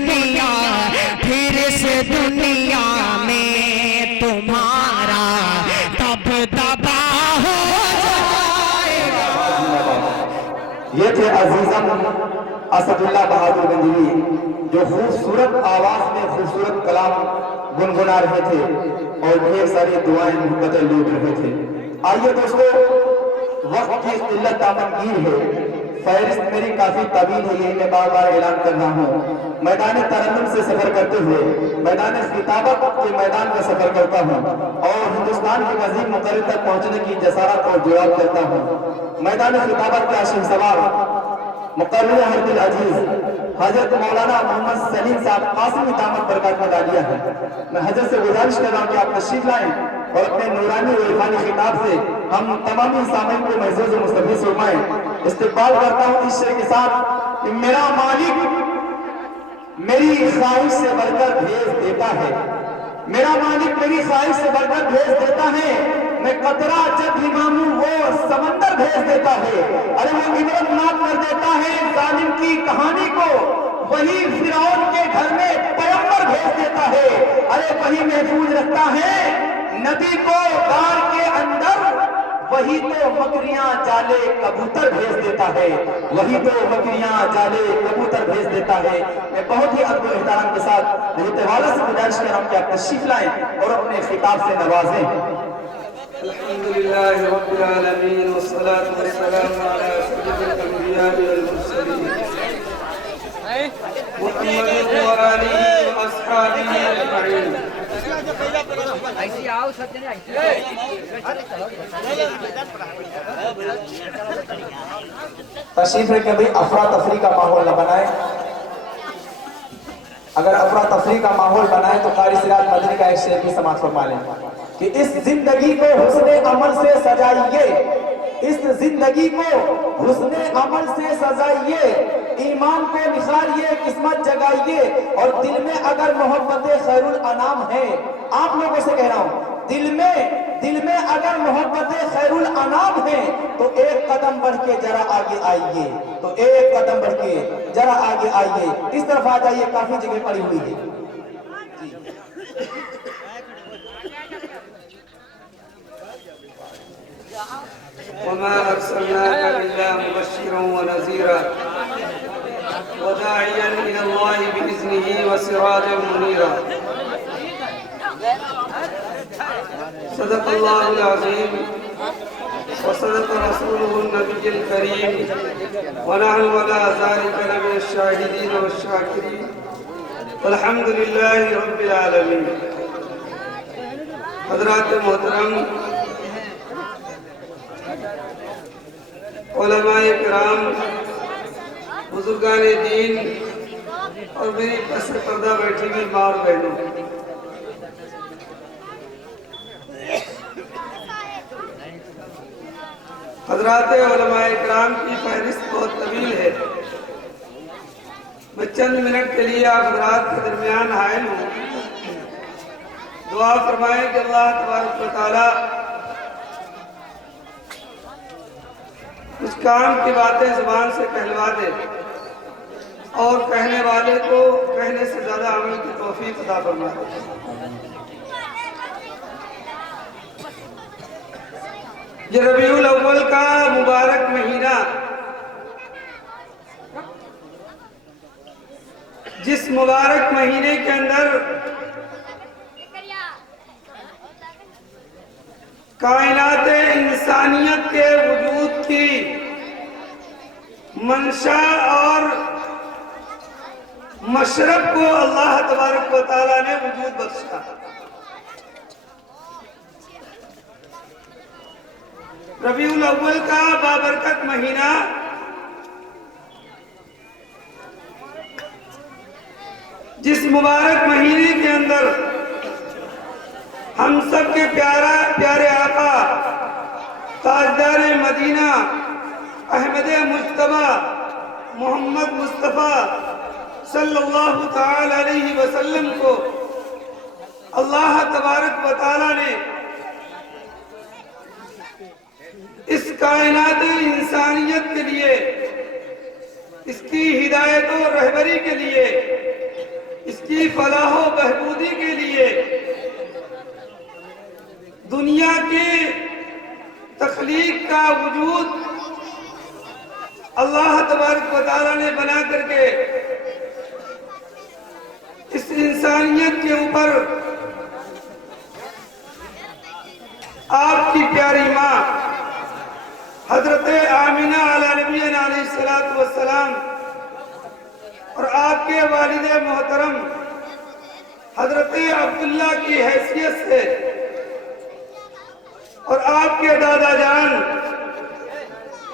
دنیا پھر اس دنیا میں تمہارا تب دبا ہو جائے گا۔ یہ تھے عزیزم اسد اللہ بہادر گنجوی، جو خوبصورت آواز میں خوبصورت کلام گنگنا رہے تھے اور ڈھیر ساری دعائیں محبتیں لوٹ رہے تھے۔ آئیے دوستو، وقت کی قلت دامنگیر ہے، فہرست میری کافی طویل ہے، یہ میں بار بار اعلان کر رہا ہوں۔ میدان ترنم سے سفر کرتے ہوئے میدان خطابت کے میدان کا سفر کرتا ہوں اور ہندوستان کے عظیم مقرر تک پہنچنے کی جسارت اور جرات کرتا ہوں۔ میدان خطابت کا شہسوار مقرر حضرت العزیز حضرت مولانا محمد سلیم صاحب قاسمی دامت برکات میں ڈالیا ہے۔ میں حضرت سے گزارش کر رہا ہوں کہ آپ تشریف لائیں اور اپنے نورانی و عرفانی خطاب سے ہم تمامی سامعین کو محظوظ و مستفیض فرمائیں۔ استقبال کرتا ہوں اس شعر کے ساتھ کہ میرا مالک میری خواہش سے بڑھ کر بھیج دیتا ہے، میرا مالک میری خواہش سے بڑھ کر بھیج دیتا ہے، میں قطرہ جب بھی مانگوں وہ سمندر بھیج دیتا ہے۔ ارے وہ عبرت ناک کر دیتا ہے ظالم کی کہانی کو، وہی فرعون کے گھر میں پیغمبر بھیج دیتا ہے۔ ارے وہی محفوظ رکھتا ہے نبی کو غار کے اندر، وہی تو مکریاں جالے کبوتر بھیج دیتا ہے، وہی تو مکریاں جالے کبوتر بھیج دیتا ہے۔ میں بہت ہی ادب و احترام کے ساتھ حضرت والا سے گزارش کر رہا ہوں کہ آپ تشریف لائیں اور اپنے خطاب سے نوازیں۔ الحمدللہ رب العالمین والصلاة والسلام علی سید الانبیاء والمرسلین محمد و آلہ و اصحابہ اجمعین۔ تشریف ہے کہ بھئی افراتفری کا ماحول نہ بنائیں، اگر افراتفری کا ماحول بنائیں تو قاری سراج مدنی کا ایک شعر بھی سماعت فرما لیں کہ اس زندگی کو حسن عمل سے سجائیے، اس زندگی کو حسن عمل سے سجائیے، ایمان کو نکھاریے، قسمت جگائیے، اور دل میں اگر محبت خیر الانام ہے، آپ لوگوں سے کہہ رہا ہوں، دل میں اگر محبت خیر الانام ہے تو ایک قدم بڑھ کے ذرا آگے آئیے، تو ایک قدم بڑھ کے ذرا آگے آئیے، اس طرف آ جائیے، کافی جگہ پڑی ہوئی ہے۔ وما أرسلناك إلا مبشرا ونذيرا وداعيا إلى الله بإذنه وسراجا منيرا۔ صدق الله العظيم وصدق رسوله النبي الكريم ونحن على ذلك لمن الشاهدين والشاكرين والحمد لله رب العالمين۔ حضرات محترم، علماء کرام، بزرگان دین اور میری پس پردہ بیٹھی ہوئی ماں اور بہنوں، حضرات علماء کرام کی فہرست بہت طویل ہے، میں چند منٹ کے لیے آپ حضرات کے درمیان حائل ہوں۔ دعا فرمائیں کہ اللہ تبارک و تعالی کچھ کام کی باتیں زبان سے کہلوا دے اور کہنے والے کو کہنے سے زیادہ عمل کی توفیق عطا فرما دے۔ یہ ربیع الاول کا مبارک مہینہ، جس مبارک مہینے کے اندر کائنات انسانیت کے وجود کی منشا اور مشرب کو اللہ تبارک و تعالیٰ نے وجود بخشا۔ ربیع الاول کا بابرکت مہینہ جس مبارک مہینے کے اندر ہم سب کے پیارے آقا تاجدار مدینہ احمد مجتبی محمد مصطفیٰ صلی اللہ تعالی علیہ وسلم کو اللہ تبارک و تعالی نے اس کائنات انسانیت کے لیے، اس کی ہدایت و رہبری کے لیے کی فلاح و بہبودی کے لیے دنیا کی تخلیق کا وجود اللہ تبارک و تعالیٰ نے بنا کر کے اس انسانیت کے اوپر آپ کی پیاری ماں حضرت آمینہ علی نبینا علیہ السلام اور آپ کے والد محترم حضرت عبداللہ کی حیثیت سے اور آپ کے دادا جان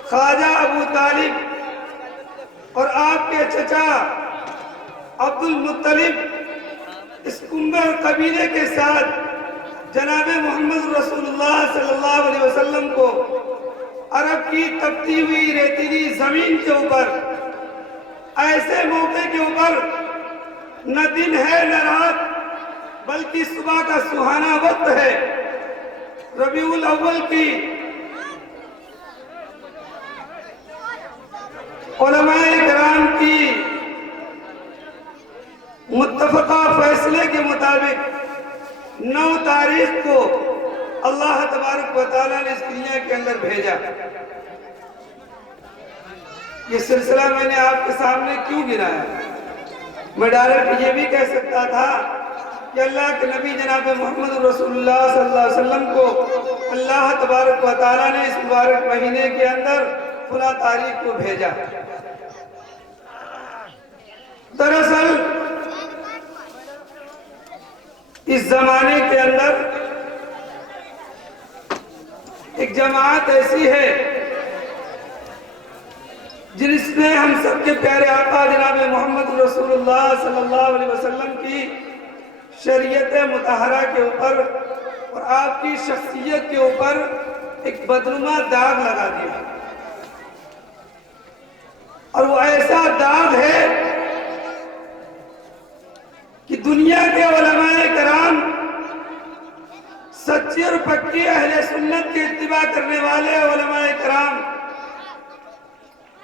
خواجہ ابو طالب اور آپ کے چچا عبد المطلب اس کنبر قبیلے کے ساتھ جناب محمد رسول اللہ صلی اللہ علیہ وسلم کو عرب کی تپتی ہوئی ریتیلی زمین کے اوپر ایسے موقع کے اوپر نہ دن ہے نہ رات بلکہ صبح کا سہانا وقت ہے، ربیع الاول کی علماء کرام کی متفقہ فیصلے کے مطابق 9 تاریخ کو اللہ تبارک و تعالیٰ نے اس دنیا کے اندر بھیجا۔ یہ سلسلہ میں نے آپ کے سامنے کیوں گرایا؟ میں ڈائریکٹ یہ بھی کہہ سکتا تھا کہ اللہ کے نبی جناب محمد رسول اللہ صلی اللہ علیہ وسلم کو اللہ تبارک و تعالیٰ نے اس مبارک مہینے کے اندر فلاں تاریخ کو بھیجا۔ دراصل اس زمانے کے اندر ایک جماعت ایسی ہے جس نے ہم سب کے پیارے آقا جناب محمد رسول اللہ صلی اللہ علیہ وسلم کی شریعت مطہرہ کے اوپر اور آپ کی شخصیت کے اوپر ایک بدنما داغ لگا دیا، اور وہ ایسا داغ ہے کہ دنیا کے علماء کرام سچی اور پکی اہل سنت کی اتباع کرنے والے علماء کرام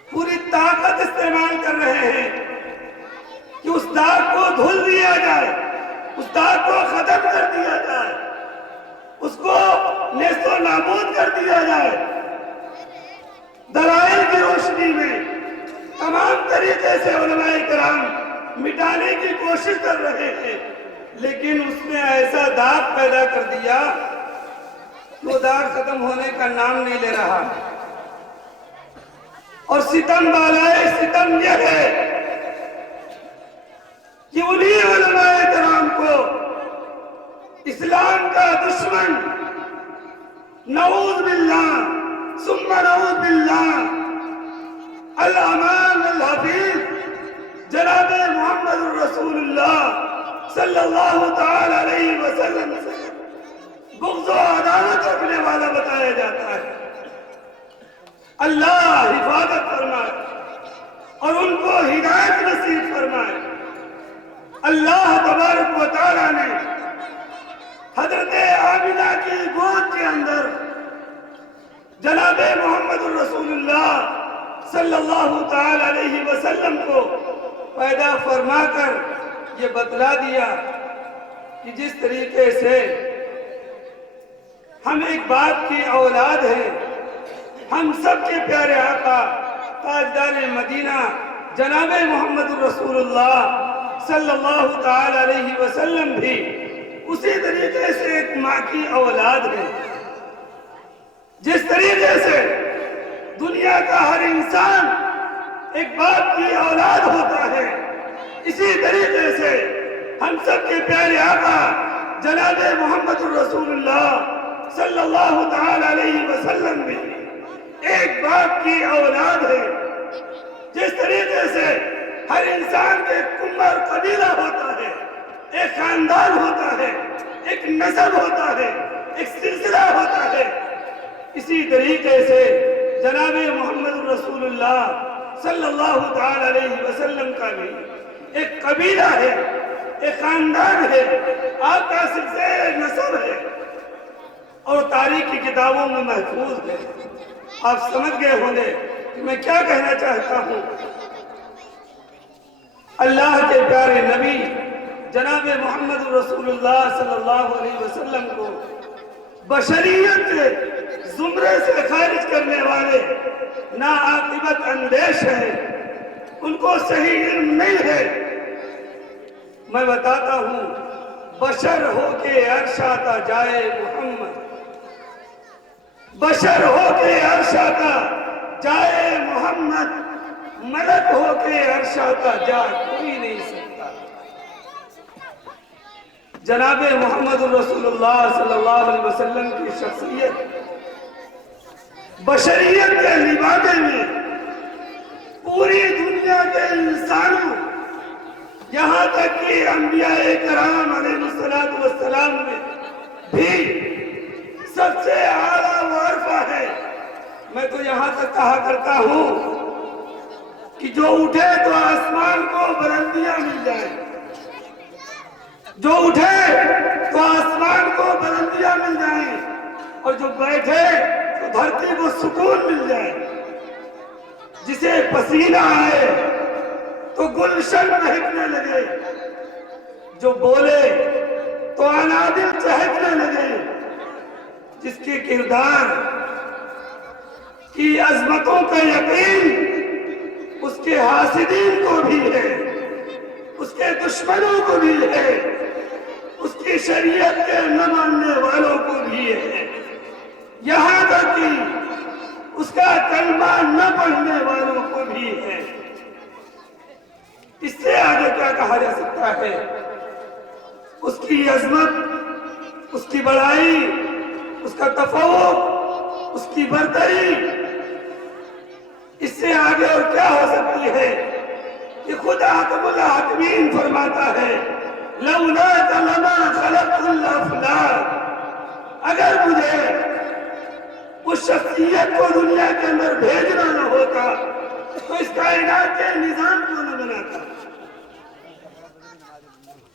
پوری طاقت استعمال کر رہے ہیں کہ اس داغ کو دھل دیا جائے، اس داغ کو ختم کر دیا جائے، اس کو نیست و نابود کر دیا جائے۔ دلائل کی روشنی میں تمام طریقے سے علماء کرام مٹانے کی کوشش کر رہے ہیں، لیکن اس نے ایسا داغ پیدا کر دیا کہ وہ داغ ختم ہونے کا نام نہیں لے رہا۔ اور ستم بالائے ستم یہ ہے کہ انہی علماء کرام کو اسلام کا دشمن نعوذ باللہ ثم نعوذ باللہ الامان الحفیظ جناب محمد رسول اللہ صلی اللہ تعالی علیہ وسلم سے بغض و عداوت رکھنے والا بتایا جاتا ہے۔ اللہ حفاظت فرمائے اور ان کو ہدایت نصیب فرمائے۔ اللہ تبارک و تعالیٰ نے حضرت آمینہ کی گود کے اندر جناب محمد رسول اللہ صلی اللہ تعالی علیہ وسلم کو پیدا فرما کر یہ بتلا دیا کہ جس طریقے سے ہم ایک باپ کی اولاد ہیں، ہم سب کے پیارے آقا تاجدار مدینہ جناب محمد رسول اللہ صلی اللہ تعالی علیہ وسلم بھی اسی طریقے سے ایک ماں کی اولاد ہے۔ جس طریقے سے دنیا کا ہر انسان ایک باپ کی اولاد ہوتا ہے، اسی طریقے سے ہم سب کے پیارے آقا جناب محمد رسول اللہ صلی اللہ تعالی علیہ وسلم بھی ایک باپ کی اولاد ہے۔ جس طریقے سے ہر انسان کے کنبر قبیلہ ہوتا ہے، ایک خاندان ہوتا ہے، ایک نسب ہوتا ہے، ایک سلسلہ ہوتا ہے، اسی طریقے سے جناب محمد رسول اللہ صلی اللہ تعالی علیہ وسلم کا بھی ایک قبیلہ ہے، ایک خاندان ہے، آپ کا سلسلہ نسب ہے اور تاریخ کی کتابوں میں محفوظ ہے۔ آپ سمجھ گئے ہوں گے کہ میں کیا کہنا چاہتا ہوں۔ اللہ کے پیارے نبی جناب محمد رسول اللہ صلی اللہ علیہ وسلم کو بشریت کے زمرے سے خارج کرنے والے ناعاقبت اندیش ہیں، ان کو صحیح علم نہیں ہے۔ میں بتاتا ہوں، بشر ہو کے عرش آتا جائے محمد، بشر ہو کے عرش آتا جائے محمد، ملک ہو کے عرش آتا جائے کوئی نہیں سکتا۔ جناب محمد رسول اللہ صلی اللہ علیہ وسلم کی شخصیت بشریت کے لبادے میں پوری دنیا کے انسانوں، یہاں تک کہ انبیاء کرام علیہ السلام میں بھی سب سے اعلیٰ وارفہ ہے۔ میں تو یہاں تک کہا کرتا ہوں کہ جو اٹھے تو آسمان کو بلندیاں مل جائیں، جو اٹھے تو آسمان کو بلندیاں مل جائیں، اور جو بیٹھے تو دھرتی کو سکون مل جائے۔ جسے پسینہ آئے تو گلشن مہکنے لگے، جو بولے تو انادل چہکنے لگے، جس کے کردار کی عظمتوں کا یقین اس کے حاسدین کو بھی ہے، اس کے دشمنوں کو بھی ہے، اس کی شریعت کے نہ ماننے والوں کو بھی ہے، یہاں تک کہ اس کا کلمہ نہ پڑھنے والوں کو بھی ہے۔ اس سے آگے کیا کہا جا سکتا ہے؟ اس کی عظمت، اس کی بڑائی، اس کا تفوق، اس کی برتری، اس سے آگے اور کیا ہو سکتی ہے؟ کہ خود حاکم الحاکمین فرماتا ہے لولاک لما خلقت الافلاک، اگر مجھے اس شخصیت کو دنیا کے اندر بھیجنا نہ ہوتا تو اس کائنات کے نظام کو نہ بناتا۔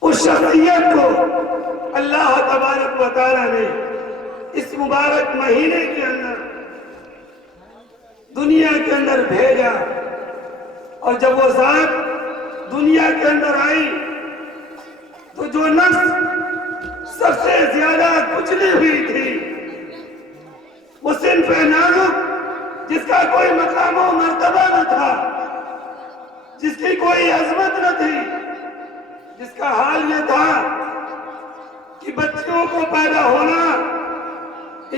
اس شخصیت کو اللہ تبارک و تعالیٰ نے اس مبارک مہینے کے اندر دنیا کے اندر بھیجا، اور جب وہ ذات دنیا کے اندر آئی تو جو نفس سب سے زیادہ کچلی ہوئی تھی، وہ صنف نازک، جس کا کوئی مقام و مرتبہ نہ تھا، جس کی کوئی عظمت نہ تھی، جس کا حال یہ تھا کہ بچیوں کو پیدا ہونا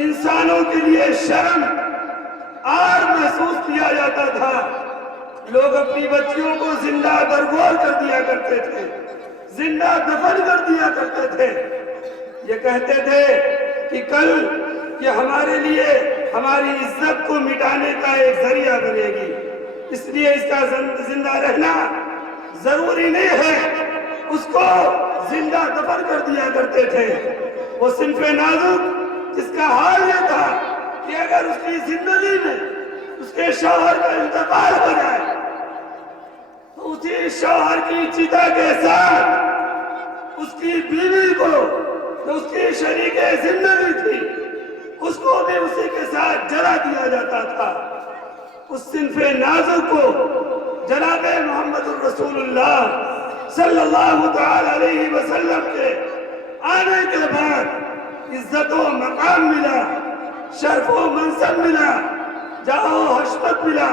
انسانوں کے لیے شرم آر محسوس کیا جاتا تھا۔ لوگ اپنی بچیوں کو زندہ درگور کر دیا کرتے تھے، زندہ دفن کر دیا کرتے تھے۔ یہ کہتے تھے کہ کل یہ ہمارے لیے ہماری عزت کو مٹانے کا ایک ذریعہ بنے گی، اس لیے اس کا زندہ رہنا ضروری نہیں ہے، اس کو زندہ دفن کر دیا کرتے تھے۔ وہ صنف نازک جس کا حال یہ تھا کہ اگر اس کی زندگی میں اس کے شوہر کا انتقال ہو جائے تو اسی شوہر کی چتا کے ساتھ اس کی بیوی کو، جو اس کی شریک زندگی تھی، اس کو بھی اسی کے ساتھ جلا دیا جاتا تھا۔ اس صنف نازک کو جناب محمد الرسول اللہ صلی اللہ تعالی علیہ وسلم کے آنے کے بعد عزت و مقام ملا، شرف و منصب ملا، جاہ و حشمت ملا۔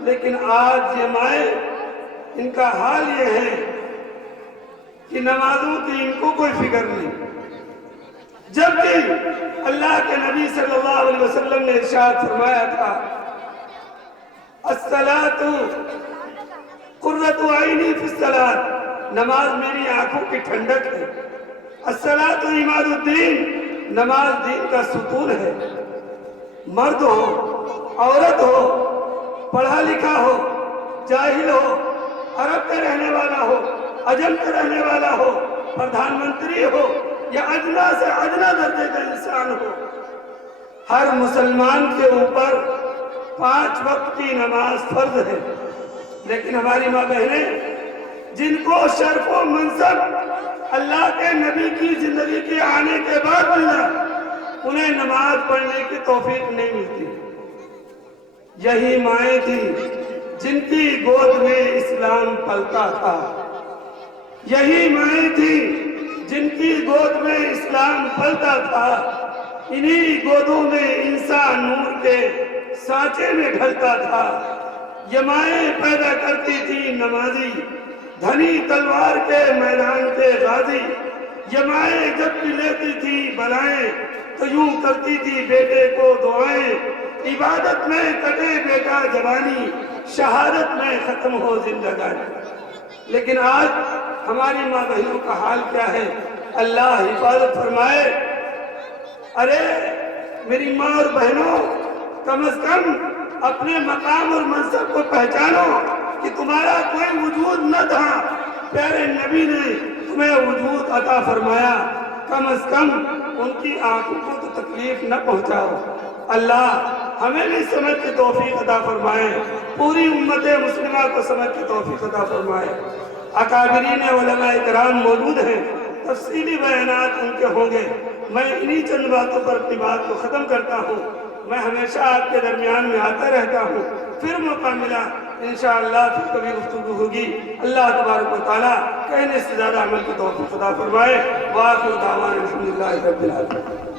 لیکن آج یہ مائیں، ان کا حال یہ ہے کہ نمازوں کی ان کو کوئی فکر نہیں، جبکہ اللہ کے نبی صلی اللہ علیہ وسلم نے ارشاد فرمایا تھا الصلاۃ قرۃ عینی فی الصلاۃ، نماز میری آنکھوں کی ٹھنڈک ہے۔ الصلاۃ عماد الدین، نماز دین کا ستون ہے۔ مرد ہو، عورت ہو، پڑھا لکھا ہو، جاہل ہو، عرب کا رہنے والا ہو، عجم کا رہنے والا ہو، پردھان منتری ہو یا ادنا سے ادنا درجے کا انسان ہو، ہر مسلمان کے اوپر 5 وقت کی نماز فرض ہے۔ لیکن ہماری ماں بہنیں جن کو شرف و منصب اللہ کے نبی کی زندگی کے آنے کے بعد ملا، انہیں نماز پڑھنے کی توفیق نہیں ملتی۔ یہی مائیں تھی جن کی گود میں اسلام پلتا تھا، یہی مائیں تھی جن کی گود میں اسلام پلتا تھا، انہی گودوں میں انسان نور کے سانچے میں ڈھلتا تھا۔ یہ مائیں پیدا کرتی تھی نمازی، دھنی تلوار کے میدان کے غازی۔ یہ مائیں جب بھی لیتی تھی بلائیں تو یوں کرتی تھی بیٹے کو دعائیں، عبادت میں کٹے بیٹا جوانی، شہادت میں ختم ہو زندگانی۔ لیکن آج ہماری ماں بہنوں کا حال کیا ہے؟ اللہ حفاظت فرمائے۔ ارے میری ماں اور بہنوں، کم از کم اپنے مقام اور منصب کو پہچانو کہ تمہارا کوئی وجود نہ تھا، پیارے نبی نے تمہیں وجود عطا فرمایا، کم از کم ان کی آنکھوں کو تو تکلیف نہ پہنچاؤ۔ اللہ ہمیں بھی سمجھ کی توفیق عطا فرمائے، پوری امت مسلمہ کو سمجھ کی توفیق عطا فرمائے۔ اکابرین علماء کرام موجود ہیں، تفصیلی بیانات ان کے ہوں گے، میں انہی چند باتوں پر اپنی بات کو ختم کرتا ہوں۔ میں ہمیشہ آپ کے درمیان میں آتا رہتا ہوں، پھر موقع ملا انشاءاللہ پھر کبھی گفتگو ہوگی۔ اللہ تبارک و تعالیٰ کہنے سے زیادہ عمل کی توفیق عطا فرمائے۔ وآخر دعوانا الحمدللہ رب العالمین۔